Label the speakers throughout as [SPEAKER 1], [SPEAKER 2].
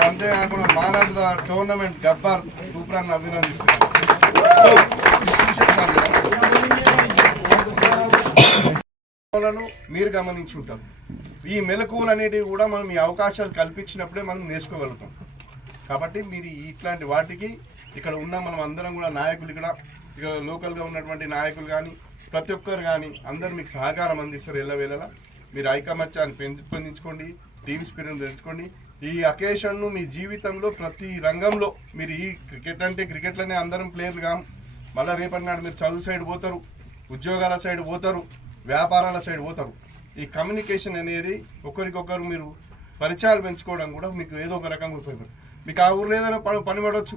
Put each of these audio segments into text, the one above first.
[SPEAKER 1] అంతేకాకుండా మాలాంటి టోర్నమెంట్ గబ్బార్ సూపరాన్ని అభినందిస్తున్నాను మీరు గమనించి ఉంటారు ఈ మెలకువలు అనేటివి కూడా మనం ఈ అవకాశాలు కల్పించినప్పుడే మనం నేర్చుకోగలుగుతాం. కాబట్టి మీరు ఇట్లాంటి వాటికి ఇక్కడ ఉన్న మనం అందరం కూడా నాయకులు ఇక్కడ ఇక లోకల్గా ఉన్నటువంటి నాయకులు కానీ ప్రతి ఒక్కరు కానీ అందరు మీకు సహకారం అందిస్తారు ఎల్లవేళలా. మీరు ఐకమత్యాన్ని పెంపొందించుకోండి టీమ్ స్పిరిట్ని పెంచుకోండి. ఈ అకేషన్ను మీ జీవితంలో ప్రతి రంగంలో మీరు ఈ క్రికెట్ అంటే క్రికెట్లోనే అందరం ప్లేయర్లు కాం. మళ్ళీ రేపటి నాడు మీరు చదువు సైడ్ పోతారు ఉద్యోగాల సైడ్ పోతారు వ్యాపారాల సైడ్ పోతారు. ఈ కమ్యూనికేషన్ అనేది ఒకరికొకరు మీరు పరిచయాలు పెంచుకోవడం కూడా మీకు ఏదో ఒక రకంగా ఉపయోగపడుతుంది. మీకు ఆ ఊర్లో ఏదైనా పని పని పడవచ్చు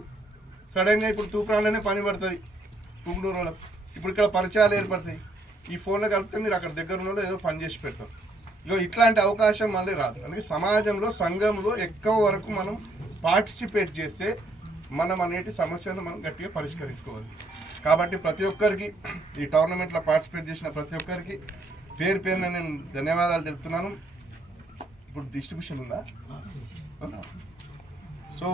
[SPEAKER 1] సడన్గా ఇప్పుడు తూప్రాన్లోనే పని పడుతుంది. పుంగళూరు ఇప్పుడు ఇక్కడ పరిచయాలు ఏర్పడతాయి. ఈ ఫోన్లో కలిపితే మీరు అక్కడ దగ్గర ఉన్న ఏదో పని చేసి పెడతారు. ఇగో ఇట్లాంటి అవకాశం మళ్ళీ రాదు. అందుకే సమాజంలో సంఘంలో ఎక్కువ వరకు మనం పార్టిసిపేట్ చేస్తే మనం అనేటి సమస్యలను మనం గట్టిగా పరిష్కరించుకోవాలి. కాబట్టి ప్రతి ఒక్కరికి ఈ టోర్నమెంట్లో పార్టిసిపేట్ చేసిన ప్రతి ఒక్కరికి పేరు పేరున నేను ధన్యవాదాలు తెలుపుతున్నాను. ఇప్పుడు డిస్ట్రిబ్యూషన్ ఉందా? సో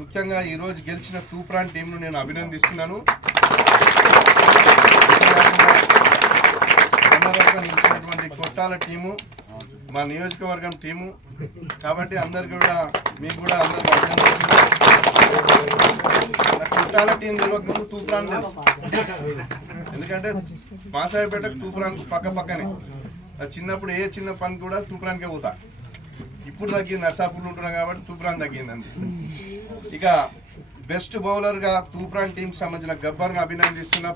[SPEAKER 1] ముఖ్యంగా ఈరోజు గెలిచిన టూ ప్రాంట్ టీంను నేను అభినందిస్తున్నాను. నిలిచినటువంటి కొట్టాల టీము. మా నియోజకవర్గం టీము. కాబట్టి అందరికి కూడా మీకు కూడా అందరికి అభినందిస్తున్నాను టీం తెలియకముందు తూప్రాన్ తెలుసు. ఎందుకంటే మాసాయిపేటకు తూప్రాన్ పక్క పక్కనే. చిన్నప్పుడు ఏ చిన్న పని కూడా తూప్రాన్కే పోతా. ఇప్పుడు తగ్గింది నర్సాపూర్లో ఉంటున్నా కాబట్టి తూప్రాన్ తగ్గింది ఇక బెస్ట్ బౌలర్గా తూప్రాన్ టీంకి సంబంధించిన గబ్బర్ను అభినందిస్తున్నా.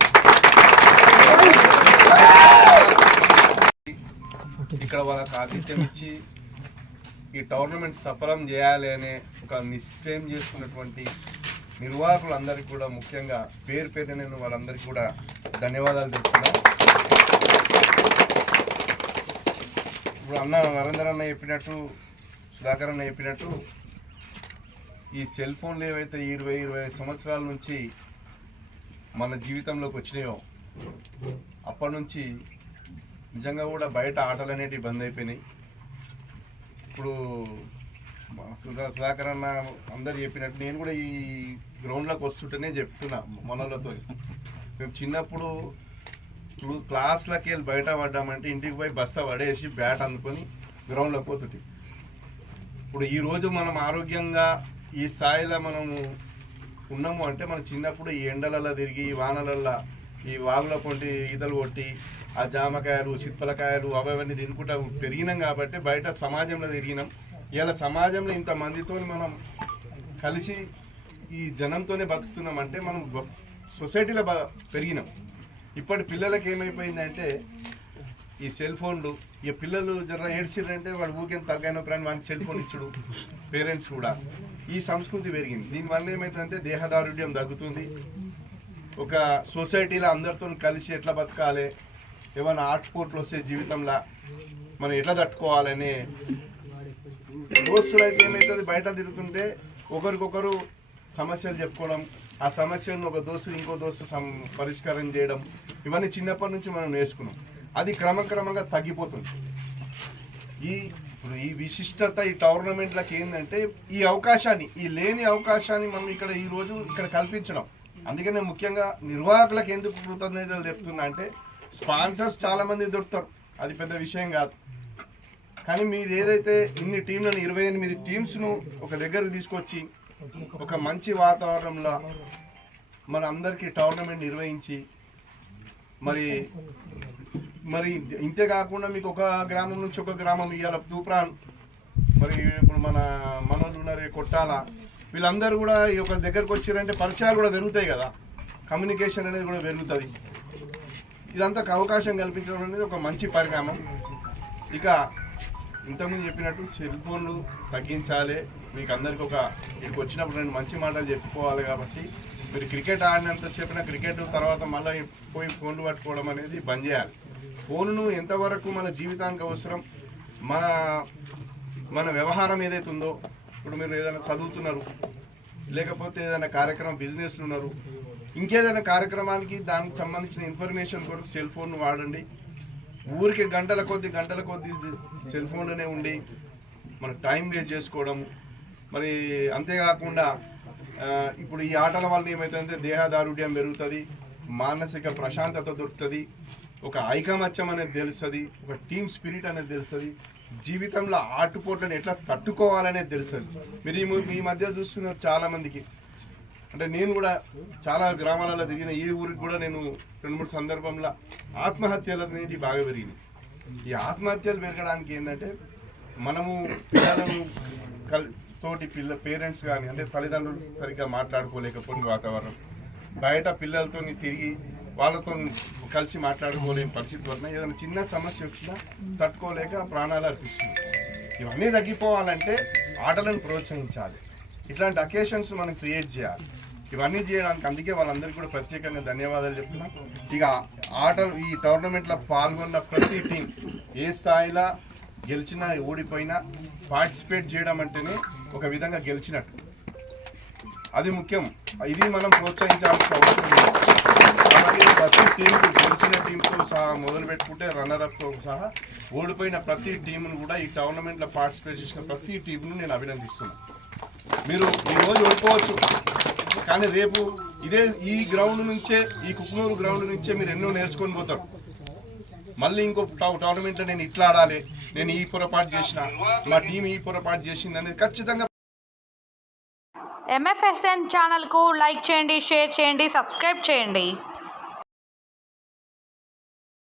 [SPEAKER 1] ఇక్కడ వాళ్ళకి ఆతిథ్యం ఇచ్చి ఈ టోర్నమెంట్ సఫలం చేయాలి అనే ఒక నిశ్చయం చేసుకున్నటువంటి నిర్వాహకులందరికీ కూడా ముఖ్యంగా పేరు పేరు నేను వాళ్ళందరికీ కూడా ధన్యవాదాలు చెప్తున్నాను ఇప్పుడు అన్న నరేందర్ అన్న చెప్పినట్టు సుధాకర్ అన్న చెప్పినట్టు ఈ సెల్ ఫోన్లు ఏవైతే ఇరవై ఇరవై సంవత్సరాల నుంచి మన జీవితంలోకి వచ్చినాయో అప్పటి నుంచి నిజంగా కూడా బయట ఆటలు అనేటివి బంద్ అయిపోయినాయి. ఇప్పుడు సుధా సుధాకర్ అన్న అందరు చెప్పినట్టు నేను కూడా ఈ గ్రౌండ్లోకి వస్తుంటేనే చెప్తున్నా మనలతో. మేము చిన్నప్పుడు ఇప్పుడు క్లాస్లకి వెళ్ళి బయట పడ్డామంటే ఇంటికి పోయి బస్తా పడేసి బ్యాట్ అందుకొని గ్రౌండ్లోకి పోతుంటే. ఇప్పుడు ఈరోజు మనం ఆరోగ్యంగా ఈ స్థాయిలో మనము ఉన్నాము అంటే మనం చిన్నప్పుడు ఈ ఎండలలో తిరిగి ఈ వానలల్లో ఈ వాగులో కొంటి ఈతలు కొట్టి ఆ జామకాయలు చిత్పలకాయలు అవన్నీ తినుకుంటా పెరిగినాం కాబట్టి బయట సమాజంలో తిరిగినాం. ఇలా సమాజంలో ఇంతమందితో మనం కలిసి ఈ జనంతోనే బతుకుతున్నాం అంటే మనం సొసైటీలో పెరిగినాం. ఇప్పటి పిల్లలకి ఏమైపోయిందంటే ఈ సెల్ ఫోన్లు ఈ పిల్లలు జర ఏడ్చిర్రంటే వాడు ఊకేం తగ్గైన ప్రాణి వాడికి సెల్ ఫోన్ ఇచ్చుడు పేరెంట్స్ కూడా. ఈ సంస్కృతి పెరిగింది. దీనివల్ల ఏమవుతుందంటే దేహదారుఢ్యం తగ్గుతుంది. ఒక సొసైటీలో అందరితో కలిసి ఎట్లా బతకాలి? ఏమైనా ఆటుపోట్లు వస్తే జీవితంలో మనం ఎట్లా తట్టుకోవాలనే? దోస్తులు అయితే ఏమవుతుంది బయట తిరుగుతుంటే ఒకరికొకరు సమస్యలు చెప్పుకోవడం ఆ సమస్యను ఒక దోస్తు ఇంకో దోస్తు పరిష్కారం చేయడం ఇవన్నీ చిన్నప్పటి నుంచి మనం నేర్చుకున్నాం. అది క్రమక్రమంగా తగ్గిపోతుంది. ఈ ఇప్పుడు ఈ విశిష్టత ఈ టోర్నమెంట్లకి ఏంటంటే ఈ అవకాశాన్ని ఈ లేని అవకాశాన్ని మనం ఇక్కడ ఈ రోజు ఇక్కడ కల్పించడం. అందుకనే ముఖ్యంగా నిర్వాహకులకు ఎందుకు కృతజ్ఞతలు చెప్తున్నా అంటే స్పాన్సర్స్ చాలామంది దొరుకుతారు. అది పెద్ద విషయం కాదు. కానీ మీరు ఏదైతే ఇన్ని టీంలను ఇరవై ఎనిమిది టీమ్స్ను ఒక దగ్గరకు తీసుకొచ్చి ఒక మంచి వాతావరణంలో మన అందరికీ టోర్నమెంట్ నిర్వహించి మరి మరి ఇంతే కాకుండా మీకు ఒక గ్రామం నుంచి ఒక గ్రామం ఇవ్వాలి తూప్రాన్ మరి ఇప్పుడు మన మనోళ్ళు ఉన్నారు కొట్టాల. వీళ్ళందరూ కూడా ఈ ఒక దగ్గరకు వచ్చారంటే పరిచయాలు కూడా పెరుగుతాయి కదా. కమ్యూనికేషన్ అనేది కూడా పెరుగుతుంది. ఇదంతా అవకాశం కల్పించడం అనేది ఒక మంచి పరిణామం. ఇక ఇంతకుముందు చెప్పినట్టు సెల్ ఫోన్లు తగ్గించాలి. మీకు అందరికి ఒక ఇక్కడికి వచ్చినప్పుడు రెండు మంచి మాటలు చెప్పుకోవాలి కాబట్టి మీరు క్రికెట్ ఆడినంత చెప్పిన క్రికెట్ తర్వాత మళ్ళీ పోయి ఫోన్లు పట్టుకోవడం అనేది బంద్ చేయాలి. ఫోన్ను ఎంతవరకు మన జీవితానికి అవసరం? మన మన వ్యవహారం ఏదైతే ఉందో ఇప్పుడు మీరు ఏదైనా చదువుతున్నారు లేకపోతే ఏదైనా కార్యక్రమం బిజినెస్లు ఉన్నారు ఇంకేదైనా కార్యక్రమానికి దానికి సంబంధించిన ఇన్ఫర్మేషన్ కొరకు సెల్ ఫోన్ వాడండి. ఊరికి గంటల కొద్ది గంటల కొద్ది సెల్ ఫోన్లోనే ఉండి మన టైం వేస్ట్ చేసుకోవడం. మరి అంతేకాకుండా ఇప్పుడు ఈ ఆటల వల్ల ఏమవుతుందంటే దేహదారుఢ్యం పెరుగుతుంది మానసిక ప్రశాంతత దొరుకుతుంది ఒక ఐకమత్యం అనేది తెలుస్తుంది ఒక టీమ్ స్పిరిట్ అనేది తెలుస్తుంది. జీవితంలో ఆటుపోట్లను ఎట్లా తట్టుకోవాలనేది తెలుస్తుంది. మీరు ఈ ఈ మధ్య చూస్తున్నారు చాలా మందికి అంటే నేను కూడా చాలా గ్రామాలలో తిరిగిన ఈ ఊరికి కూడా నేను రెండు మూడు సందర్భంలో ఆత్మహత్యలు అనేది బాగా పెరిగినాయి ఈ ఆత్మహత్యలు పెరగడానికి ఏంటంటే మనము పిల్లలను కల్ తోటి పిల్ల పేరెంట్స్ కానీ అంటే తల్లిదండ్రులు సరిగ్గా మాట్లాడుకోలేకపోయిన వాతావరణం. బయట పిల్లలతో తిరిగి వాళ్ళతో కలిసి మాట్లాడుకోలేని పరిస్థితి వలన ఏదైనా చిన్న సమస్య వచ్చినా తట్టుకోలేక ప్రాణాలు అర్పిస్తుంది. ఇవన్నీ తగ్గిపోవాలంటే ఆటలను ప్రోత్సహించాలి. ఇట్లాంటి అకేషన్స్ మనం క్రియేట్ చేయాలి. ఇవన్నీ చేయడానికి అందుకే వాళ్ళందరికీ కూడా ప్రత్యేకంగా ధన్యవాదాలు చెప్తున్నాం. ఇక ఆటలు ఈ టోర్నమెంట్లో పాల్గొన్న ప్రతి టీం ఏ స్థాయిలో గెలిచినా ఓడిపోయినా పార్టిసిపేట్ చేయడం అంటేనే ఒక విధంగా గెలిచినట్టు. అది ముఖ్యం. ఇది మనం ప్రోత్సహించాల్సిన అవసరం ప్రతి టీంకు గెలిచిన టీంతో సహా మొదలు పెట్టుకుంటే రన్నర్అప్తో సహా ఓడిపోయిన ప్రతి టీంను కూడా ఈ టోర్నమెంట్లో పార్టిసిపేట్ చేసిన ప్రతి టీంను నేను అభినందిస్తున్నాను మీరు ఈ రోజు ఓడిపోవచ్చు. కానీ రేపు ఇదే ఈ గ్రౌండ్ నుంచే ఈ కుక్నూరు గ్రౌండ్ నుంచే మీరు ఎన్నో నేర్చుకొని పోతారు. మళ్ళీ ఇంకో టౌ- టోర్నమెంట్లో నేను ఇట్లా ఆడాలి నేను ఈ పొరపాటు చేసిన మా టీం ఈ పొరపాటు చేసింది అనేది ఖచ్చితంగా
[SPEAKER 2] ఎంఎఫ్ఎస్ఎన్ ఛానల్కు లైక్ చేయండి షేర్ చేయండి సబ్స్క్రైబ్ చేయండి.